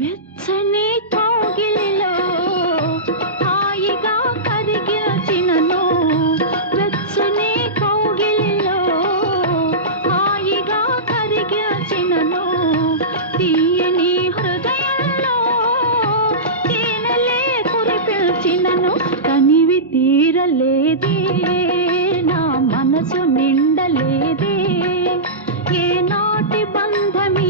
వెచ్చని కౌగిలిలో హాయిగా కరిగినచినను వెచ్చని కౌగిలిలో హాయిగా కరిగినచినను తీయని హృదయంలో తేనెలే కురిపిల్చినను కనివి తీరలేదే నా మనసు నిండలేదే ఏ నాటి బంధమి